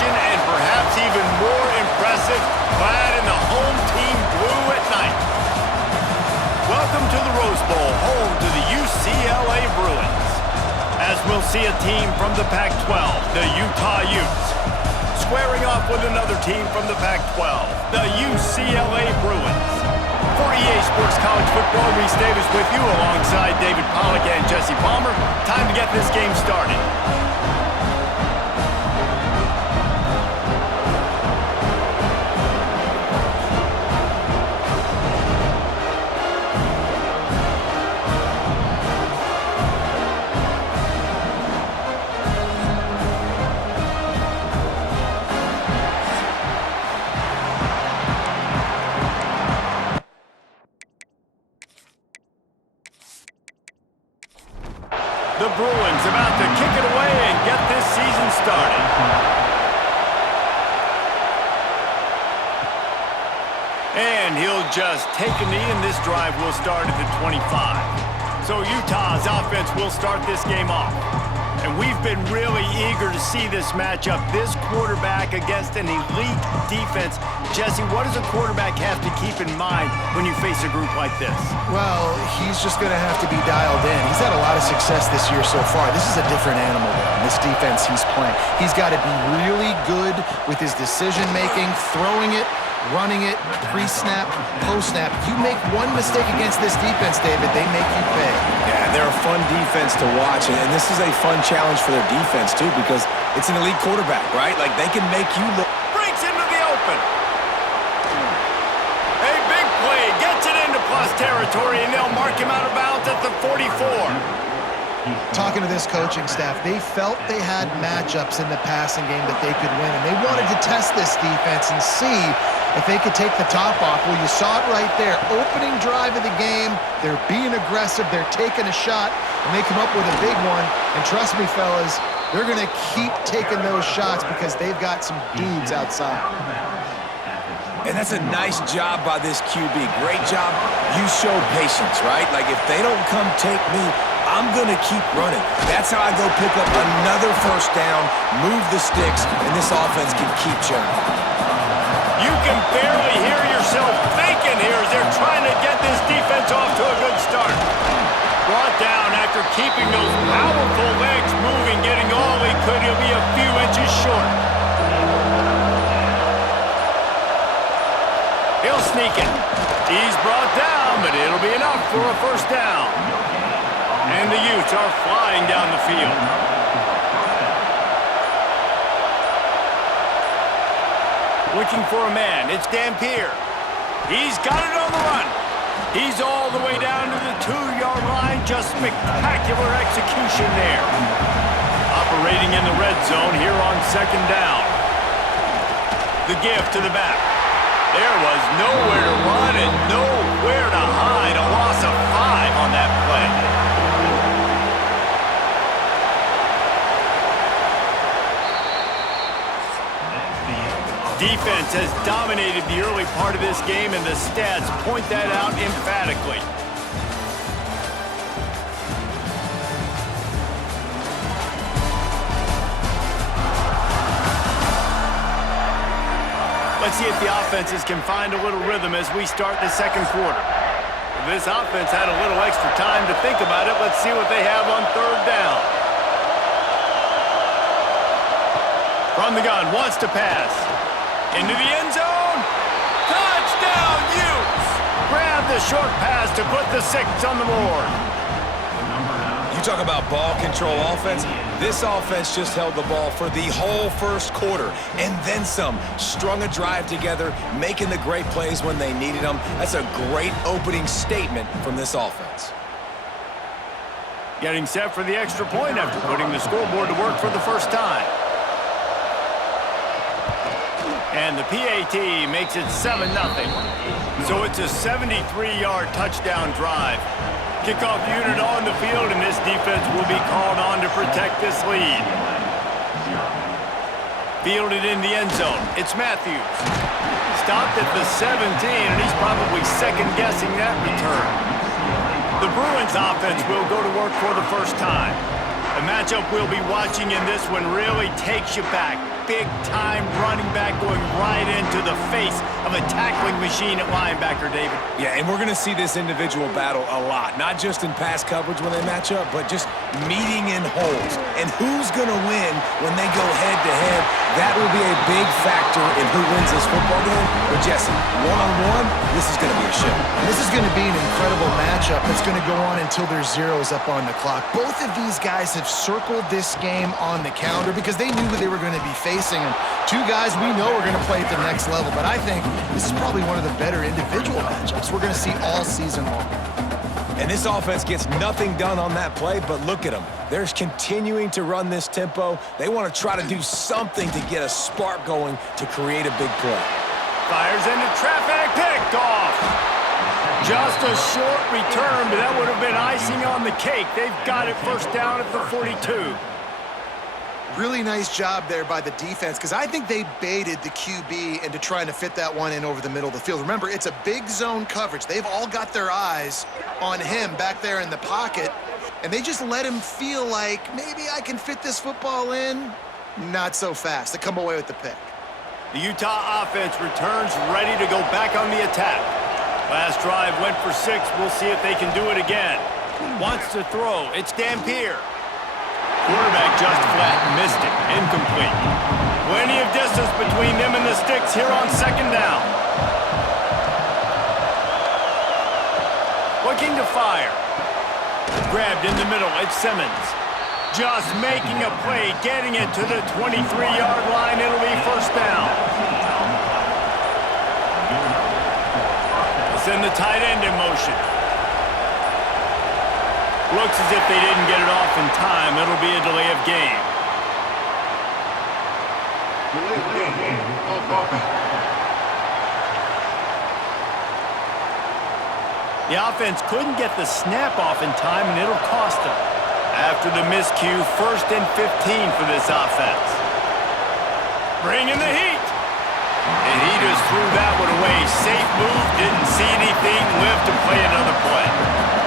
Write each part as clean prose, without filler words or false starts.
tradition and perhaps even more impressive, clad in the home team blue at night. Welcome to the Rose Bowl, home to the UCLA Bruins. As we'll see a team from the Pac-12, the Utah Utes, squaring off with another team from the Pac-12, the UCLA Bruins. For EA Sports College Football, Reese Davis with you alongside David Pollack and Jesse Palmer. Time to get this game started. The Bruins about to kick it away and get this season started. And he'll just take a knee, and this drive will start at the 25. So Utah's offense will start this game off. And we've been really eager to see this matchup, this quarterback against an elite defense. Jesse, what does a quarterback have to keep in mind when you face a group like this? Well, he's just going to have to be dialed in. He's had a lot of success this year so far. This is a different animal, though, this defense he's playing. He's got to be really good with his decision-making, throwing it, running it, pre-snap, post-snap. You make one mistake against this defense, David, they make you pay. Yeah, they're a fun defense to watch, and this is a fun challenge for their defense, too, because it's an elite quarterback, right? Like, they can make you look. Breaks into the open. A big play, gets it into plus territory, and they'll mark him out of bounds at the 44. Talking to this coaching staff, they felt they had matchups in the passing game that they could win, and they wanted to test this defense and see if they could take the top off. Well, you saw it right there. Opening drive of the game, they're being aggressive, they're taking a shot, and they come up with a big one. And trust me, fellas, they're going to keep taking those shots because they've got some dudes outside. And that's a nice job by this QB. Great job. You show patience, right? Like, if they don't come take me, I'm going to keep running. That's how I go pick up another first down, move the sticks, and this offense can keep churning. You can barely hear yourself thinking here as they're trying to get this defense off to a good start. Brought down after keeping those powerful legs moving, getting all he could. He'll be a few inches short. He'll sneak it. He's brought down, but it'll be enough for a first down. And the Utes are flying down the field. Looking for a man. It's Dampier. He's got it on the run. He's all the way down to the 2-yard line. Just spectacular execution there. Operating in the red zone here on second down. The give to the back. There was nowhere to run and nowhere to hide. A loss of 5 on that play. Defense has dominated the early part of this game, and the stats point that out emphatically. Let's see if the offenses can find a little rhythm as we start the second quarter. This offense had a little extra time to think about it. Let's see what they have on third down. From the gun, wants to pass. Into the end zone. Touchdown, Utes! Grab the short pass to put the 6 on the board. You talk about ball control offense. This offense just held the ball for the whole first quarter and then some. Strung a drive together, making the great plays when they needed them. That's a great opening statement from this offense. Getting set for the extra point after putting the scoreboard to work for the first time. And the PAT makes it 7-0. So it's a 73-yard touchdown drive. Kickoff unit on the field, and this defense will be called on to protect this lead. Fielded in the end zone. It's Matthews. Stopped at the 17, and he's probably second-guessing that return. The Bruins offense will go to work for the first time. The matchup we'll be watching in this one really takes you back. big-time running back going right into the face of a tackling machine at linebacker, David. Yeah, and we're going to see this individual battle a lot, not just in pass coverage when they match up, but just meeting in holes. And who's going to win when they go head-to-head? That will be a big factor in who wins this football game. But, Jesse, one-on-one, this is going to be a show. This is going to be an incredible matchup that's going to go on until there's zeros up on the clock. Both of these guys have circled this game on the calendar because they knew who they were going to be facing. And two guys we know are going to play at the next level. But I think this is probably one of the better individual matchups we're going to see all season long. And this offense gets nothing done on that play, but look at them. They're continuing to run this tempo. They want to try to do something to get a spark going to create a big play. Fires into traffic, picked off. Just a short return, but that would have been icing on the cake. They've got it first down at the 42. Really nice job there by the defense because I think they baited the QB into trying to fit that one in over the middle of the field. Remember, it's a big zone coverage. They've all got their eyes on him back there in the pocket, and they just let him feel like maybe I can fit this football in. Not so fast. They come away with the pick. The Utah offense returns ready to go back on the attack. Last drive went for 6. We'll see if they can do it again. Wants to throw. It's Dampier. Quarterback just flat, missed it, incomplete. Plenty of distance between them and the sticks here on second down. Looking to fire. Grabbed in the middle, it's Simmons. Just making a play, getting it to the 23-yard line. It'll be first down. Send the tight end in motion. Looks as if they didn't get it off in time. It'll be a delay of game. The offense couldn't get the snap off in time, and it'll cost them. After the miscue, 1st and 15 for this offense. Bringing the heat. And he just threw that one away. Safe move, didn't see anything, lived to play another play.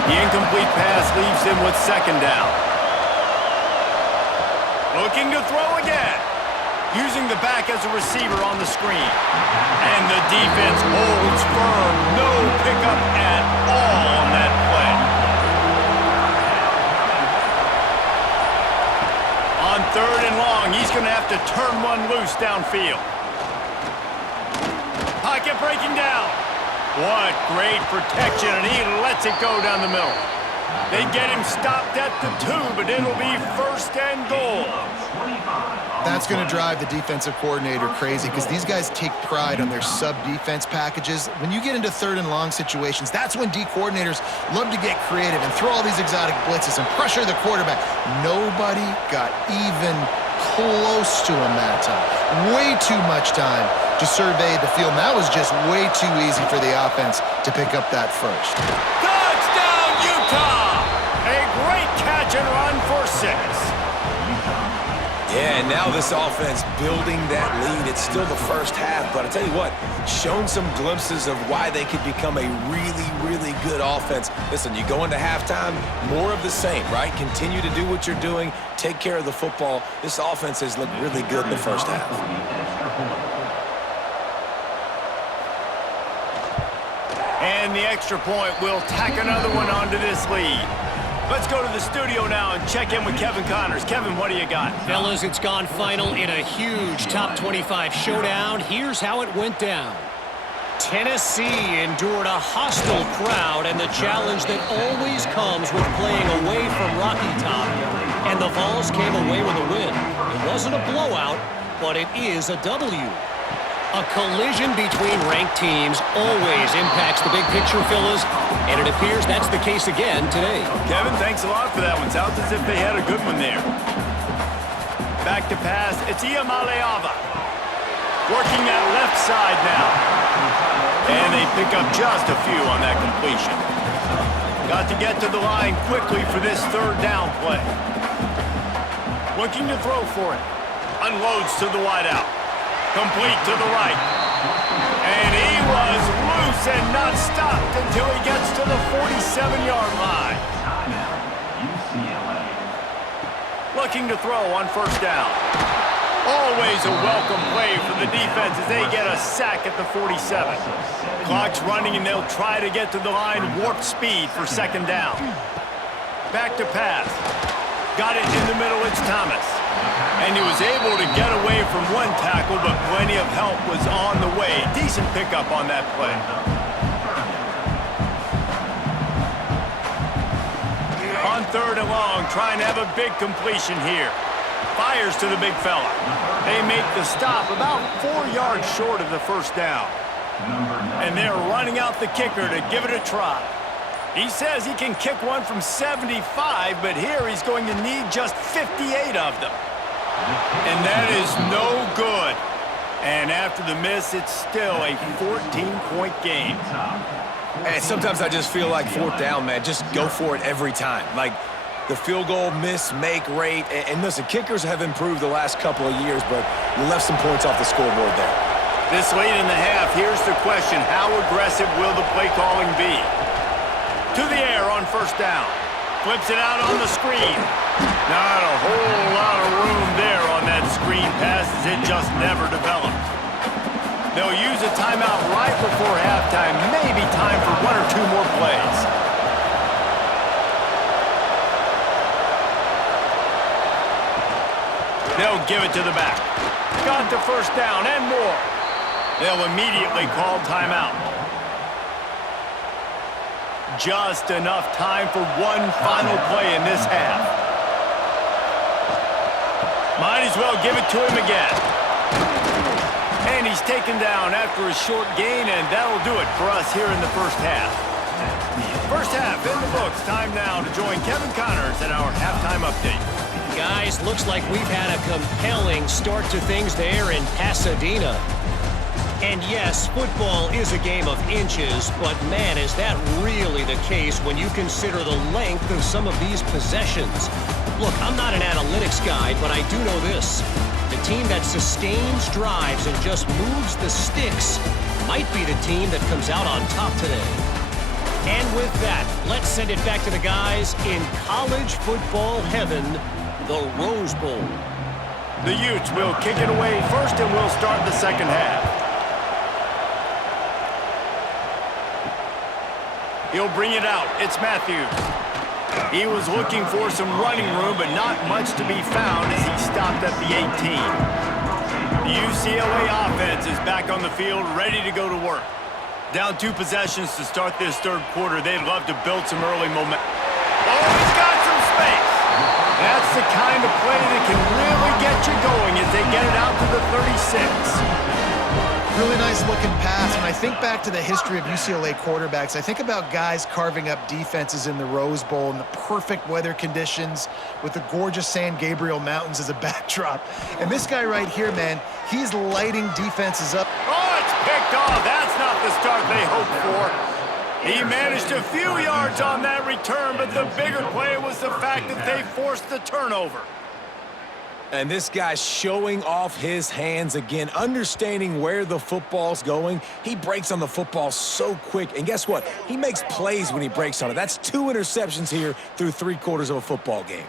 The incomplete pass leaves him with second down. Looking to throw again. Using the back as a receiver on the screen. And the defense holds firm. No pickup at all on that play. On 3rd and long, he's going to have to turn one loose downfield. Pocket breaking down. What great protection, and he lets it go down the middle. They get him stopped at the 2, but it'll be 1st and goal. That's going to drive the defensive coordinator crazy because these guys take pride on their sub-defense packages. When you get into 3rd and long situations, that's when D coordinators love to get creative and throw all these exotic blitzes and pressure the quarterback. Nobody got even close to him that time. Way too much time to survey the field. And that was just way too easy for the offense to pick up that first. Touchdown, Utah! A great catch and run for 6. Yeah, and now this offense building that lead. It's still the first half, but I tell you what, shown some glimpses of why they could become a really, really good offense. Listen, you go into halftime, more of the same, right? Continue to do what you're doing, take care of the football. This offense has looked really good in the first half. And the extra point will tack another one onto this lead. Let's go to the studio now and check in with Kevin Connors. Kevin, what do you got? Fellas, it's gone final in a huge top 25 showdown. Here's how it went down. Tennessee endured a hostile crowd and the challenge that always comes with playing away from Rocky Top. And the Vols came away with a win. It wasn't a blowout, but it is a W. A collision between ranked teams always impacts the big picture, fellas, and it appears that's the case again today. Kevin, thanks a lot for that one. Sounds as if they had a good one there. Back to pass. It's Iamaleava. Working that left side now. And they pick up just a few on that completion. Got to get to the line quickly for this 3rd down play. Looking to throw for it. Unloads to the wideout. Complete to the right. And he was loose and not stopped until he gets to the 47-yard line. Looking to throw on 1st down. Always a welcome play for the defense as they get a sack at the 47. Clock's running, and they'll try to get to the line warp speed for second down. Back to pass. Got it in the middle, it's Thomas. And he was able to get away from one tackle, but plenty of help was on the way. Decent pickup on that play. On third and long, trying to have a big completion here. Fires to the big fella. They make the stop about 4 yards short of the first down. And they're running out the kicker to give it a try. He says he can kick one from 75, but here he's going to need just 58 of them. And that is no good. And after the miss, it's still a 14-point game. And sometimes I just feel like fourth down, man, just go for it every time. Like the field goal miss-make rate. And listen, kickers have improved the last couple of years, but you left some points off the scoreboard there. This late in the half, here's the question. How aggressive will the play calling be? To the air on first down. Flips it out on the screen. Not a whole lot of room there on that screen pass as it just never developed. They'll use a timeout right before halftime. Maybe time for 1 or 2 more plays. They'll give it to the back. Got the first down and more. They'll immediately call timeout. Just enough time for one final play in this half. Might as well give it to him again. And he's taken down after a short gain, and that'll do it for us here in the first half. First half in the books. Time now to join Kevin Connors in our halftime update. Guys, looks like we've had a compelling start to things there in Pasadena. And yes, football is a game of inches, but man, is that really the case when you consider the length of some of these possessions. Look, I'm not an analytics guy, but I do know this. The team that sustains drives and just moves the sticks might be the team that comes out on top today. And with that, let's send it back to the guys in college football heaven, the Rose Bowl. The Utes will kick it away first, and we'll start the second half. He'll bring it out. It's Matthews. He was looking for some running room, but not much to be found as he stopped at the 18. The UCLA offense is back on the field, ready to go to work. Down 2 possessions to start this third quarter. They'd love to build some early momentum. Oh, he's got some space. That's the kind of play that can really get you going as they get it out to the 36. Really nice looking pass. When I think back to the history of UCLA quarterbacks, I think about guys carving up defenses in the Rose Bowl in the perfect weather conditions with the gorgeous San Gabriel Mountains as a backdrop. And this guy right here, man, he's lighting defenses up. Oh, it's picked off. That's not the start they hoped for. He managed a few yards on that return, but the bigger play was the fact that they forced the turnover. And this guy's showing off his hands again, understanding where the football's going. He breaks on the football so quick. And guess what? He makes plays when he breaks on it. That's 2 interceptions here through 3 quarters of a football game.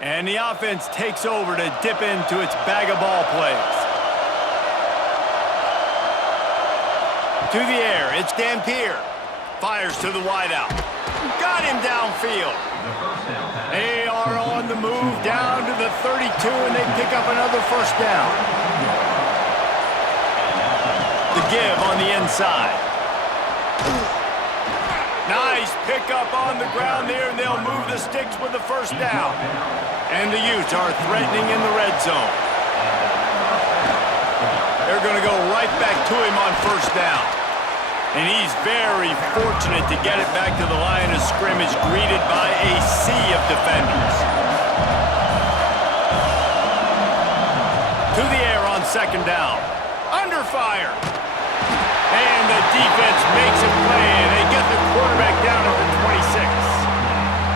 And the offense takes over to dip into its bag of ball plays. To the air, it's Dampier. Fires to the wideout. Got him downfield. They are on the move down to the 32, and they pick up another first down. The give on the inside. Nice pickup on the ground there, and they'll move the sticks with the first down. And the Utes are threatening in the red zone. They're going to go right back to him on first down. And he's very fortunate to get it back to the line of scrimmage, greeted by a sea of defenders. To the air on second down. Under fire. And the defense makes a play, and they get the quarterback down at the 26.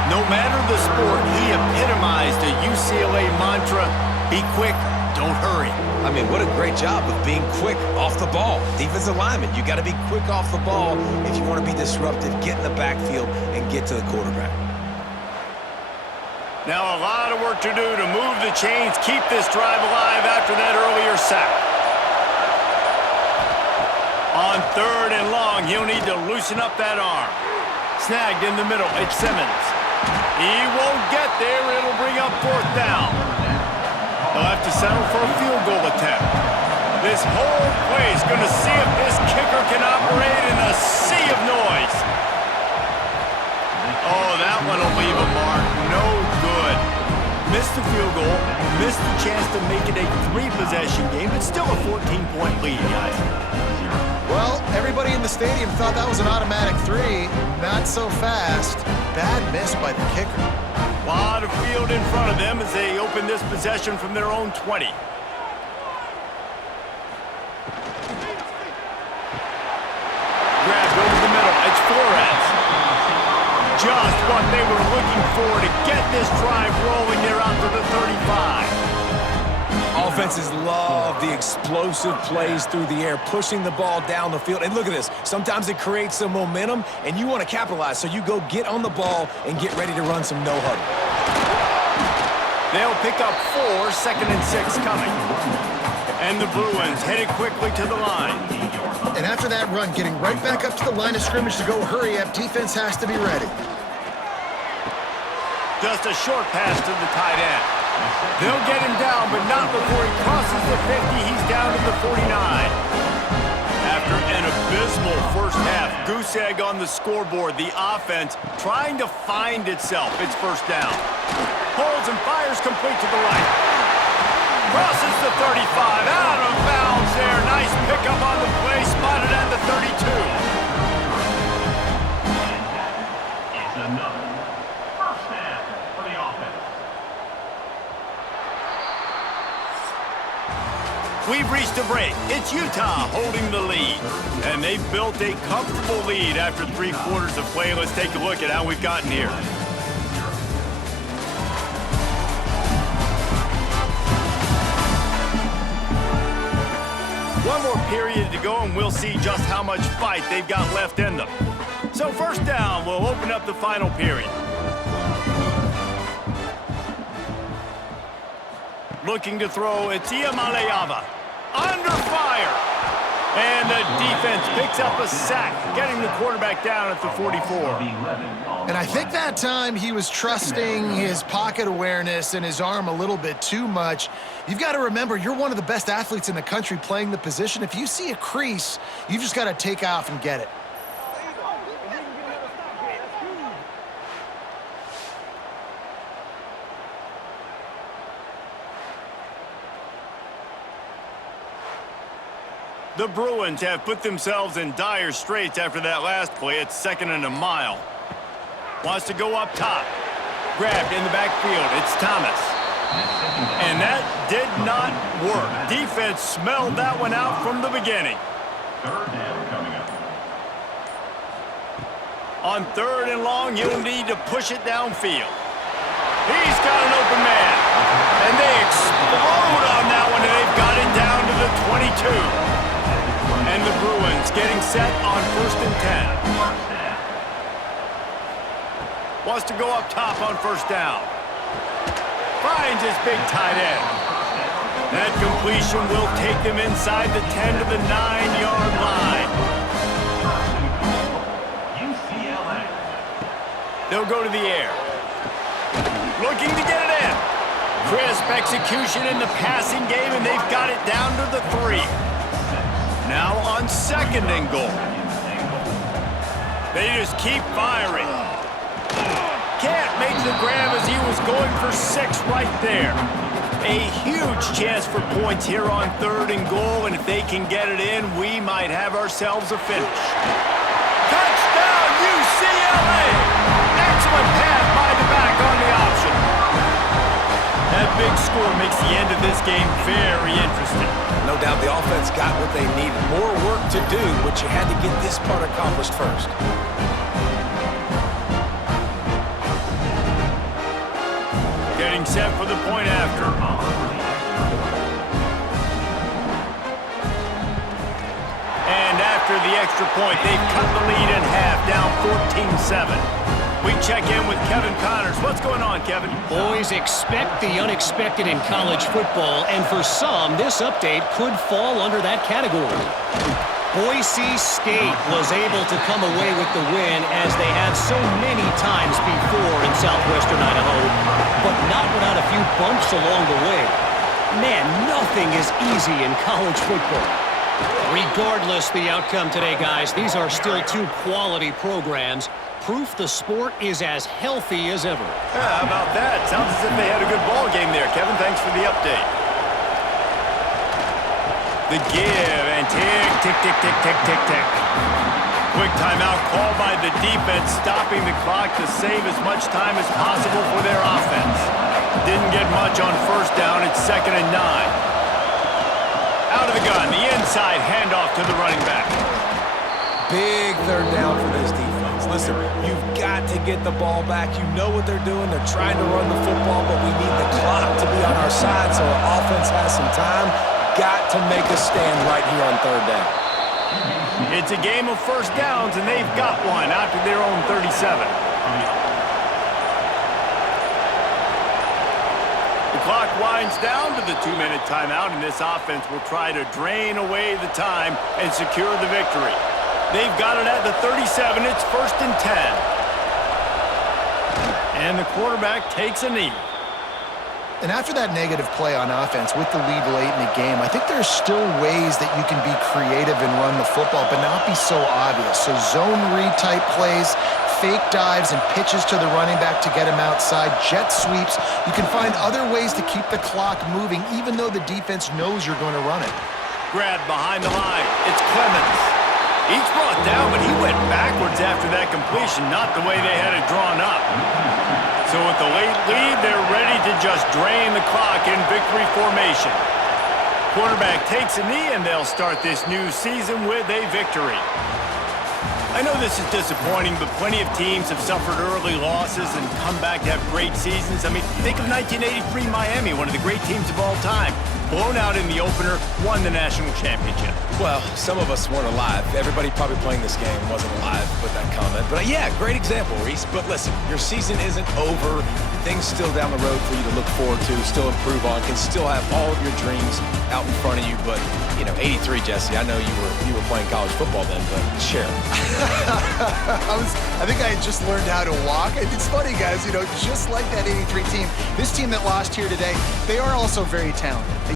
No matter the sport, he epitomized a UCLA mantra: be quick, don't hurry. I mean, what a great job of being quick off the ball. Defensive lineman, you got to be quick off the ball if you want to be disruptive, get in the backfield, and get to the quarterback. Now a lot of work to do to move the chains, keep this drive alive after that earlier sack. On 3rd and long, he'll need to loosen up that arm. Snagged in the middle, it's Simmons. He won't get there, it'll bring up 4th down. They'll have to settle for a field goal attempt. This whole play is going to see if this kicker can operate in a sea of noise. Oh, that one will leave a mark. No good. Missed the field goal, missed the chance to make it a 3-possession game, but still a 14-point lead, guys. Well, everybody in the stadium thought that was an automatic 3. Not so fast. Bad miss by the kicker. A lot of field in front of them as they open this possession from their own 20. Grabbed over the middle. It's Flores. Just what they were looking for to get this drive rolling there out to the 35. Offenses love the explosive plays through the air, pushing the ball down the field. And look at this. Sometimes it creates some momentum, and you want to capitalize. So you go get on the ball and get ready to run some no-huddle. They'll pick up 4, 2nd and 6 coming. And the Bruins headed quickly to the line. And after that run, getting right back up to the line of scrimmage to go hurry up, defense has to be ready. Just a short pass to the tight end. They'll get him down, but not before he crosses the 50. He's down to the 49. After an abysmal first half, goose egg on the scoreboard, the offense trying to find itself. It's 1st down. Holds and fires complete to the right. Crosses the 35, out of bounds there. Nice pickup on the play, spotted at the 32. It's another 1st down for the offense. We've reached a break. It's Utah holding the lead. And they've built a comfortable lead after 3 quarters of play. Let's take a look at how we've gotten here. One more period to go, and we'll see just how much fight they've got left in them. So 1st down, we'll open up the final period. Looking to throw, it's Iamaleava. Under fire. And the defense picks up a sack, getting the quarterback down at the 44. And I think that time he was trusting his pocket awareness and his arm a little bit too much. You've got to remember, you're one of the best athletes in the country playing the position. If you see a crease, you've just got to take off and get it. The Bruins have put themselves in dire straits after that last play. It's 2nd and a mile. Wants to go up top. Grabbed in the backfield. It's Thomas. And that did not work. Defense smelled that one out from the beginning. 3rd down coming up. On 3rd and long, you'll need to push it downfield. He's got an open man. And they explode on that one, and they've got it down to the 22. And the Bruins getting set on 1st and 10. Wants to go up top on 1st down. Finds his big tight end. That completion will take them inside the 10 to the 9-yard line. UCLA. They'll go to the air. Looking to get it in. Crisp execution in the passing game, and they've got it down to the 3. Now on 2nd and goal. They just keep firing. Can't make the grab as he was going for 6 right there. A huge chance for points here on 3rd and goal, and if they can get it in, we might have ourselves a finish. Touchdown, UCLA! Excellent pass by the back on the option. That big score makes the end of this game very interesting. No doubt the offense got what they needed. More work to do, but you had to get this part accomplished first. Getting set for the point after. And after the extra point, they've cut the lead in half, down 14-7. We check in with Kevin Connors. What's going on, Kevin? Boys, expect the unexpected in college football, and for some, this update could fall under that category. Boise State was able to come away with the win as they have so many times before in southwestern Idaho, but not without a few bumps along the way. Man, nothing is easy in college football. Regardless the outcome today, guys, these are still two quality programs. Proof the sport is as healthy as ever. Yeah, how about that? Sounds as if they had a good ball game there, Kevin. Thanks for the update. The give, and tick, tick, tick, tick, tick, tick, tick. Quick timeout called by the defense, stopping the clock to save as much time as possible for their offense. Didn't get much on first down. It's 2nd and 9. Out of the gun, the inside handoff to the running back. Big third down for this defense. Listen, you've got to get the ball back. You know what they're doing. They're trying to run the football, but we need the clock to be on our side so our offense has some time. Got to make a stand right here on third down. It's a game of first downs, and they've got one out to their own 37. The clock winds down to the 2-minute timeout, and this offense will try to drain away the time and secure the victory. They've got it at the 37. It's 1st and 10. And the quarterback takes a knee. And after that negative play on offense with the lead late in the game, I think there's still ways that you can be creative and run the football, but not be so obvious. So zone read type plays, fake dives and pitches to the running back to get him outside, jet sweeps. You can find other ways to keep the clock moving even though the defense knows you're going to run it. Grabbed behind the line. It's Clemens. Each brought down, but he went backwards after that completion, not the way they had it drawn up. So with the late lead, they're ready to just drain the clock in victory formation. Quarterback takes a knee, and they'll start this new season with a victory. I know this is disappointing, but plenty of teams have suffered early losses and come back to have great seasons. I mean, think of 1983 Miami, one of the great teams of all time. Blown out in the opener, won the national championship. Well, some of us weren't alive. Everybody probably playing this game wasn't alive with that comment. But yeah, great example, Reese. But listen, your season isn't over. Things still down the road for you to look forward to, still improve on, can still have all of your dreams out in front of you. But, you know, 83, Jesse, I know you were playing college football then, but share. I think I had just learned how to walk. It's funny, guys, you know, just like that 83 team, this team that lost here today, they are also very talented.